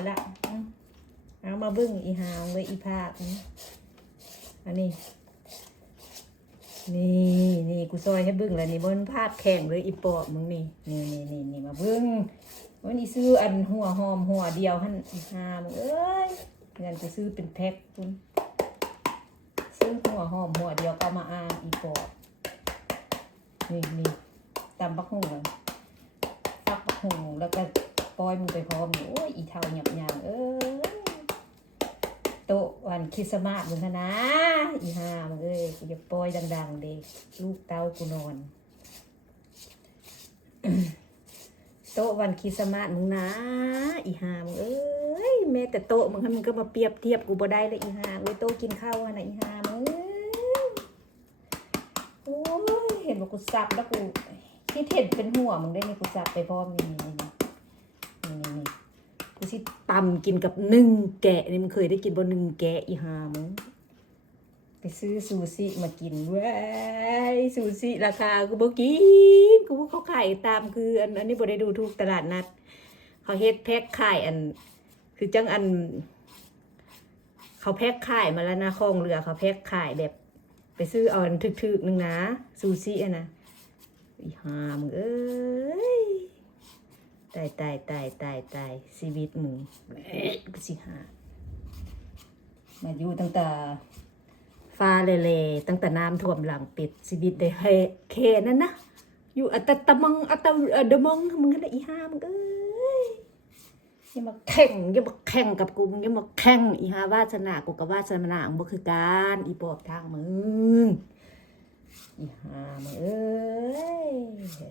ดละเอามาบิ้งอีหาวเลยอีภาพอันนี้ นี่นี่กูซอยให้บิ้งแล้วนี่บนภาพแข่งเลยอีปอบมึงนี่นี่นี่นี่นี่มาบิ้งวันนี้ซื้ออันหัวหอมหัวเดียวหันอีหามึงเอ้ยเงินจะซื้อเป็นแพ็คคุณซื้อหัวหอมหัวเดียวก็มาอาอีปอบนี่นี่ตำบักหุ่งเลยฟักบักหุ่งแล้วก็ ปล่อยมึงไปพร้อมนี่โอ้ยอีเทาหยับหยางเอ้ยโตวันคริสต์มาสมึงนะ อีห่ามึงเอ้ยกูจะปล่อยดังๆเด็กลูกเต้ากูนอน โตวันคริสต์มาสมึงนะ อีห่ามึงเอ้ยแม้แต่โตมึงให้มึงก็มาเปรียบเทียบกูบ่ได้เลยอีห่าเว้ยโตกินข้าวอะนะอีห่ามึงโอ้ยเห็นว่ากูสับแล้วกูคิดเห็นเป็นหัวมึงได้นี่กูสับไปพร้อมนี่ สิตำกินกับหนึ่งแกะนี่มึงเคยได้กินบนหนึ่งแกะอีหามึงไปซื้อซูชิมากินเว้ยซูชิราคากูบอกกินกูว่าเขาขายตามคืออันอันนี้บ่ได้ดูทุกตลาดนัดเขาเฮ็ดแพ็คขายอัน คือจังอัน เขาแพ็คขายมาแล้วนะคลองเรือเขาแพ็คขายแบบ ไปซื้อเอาอันถึกๆหนึงนะซูชิอะนะอีหามึงเอ้ย ตายตายตายตายตายชีวิตมึงเอ๊ะกูสิหามาอยู่ตั้งแต่ฟ้าเลเลตั้งแต่น้ำท่วมหลังปิดชีวิตได้ให้แค่นั้นนะอยู่อัตตะมังอัตตะเอ่อเดมังมึงนั่นแหละอีห้ามึงเอ้ยย่ามาแข่งย่ามาแข่งกับกูมึงอย่ามาแข่งอีห้าวาสนากูกับวาสนามึงบ่คือการอีปอบทางมึงอีห้ามึงเอ้ย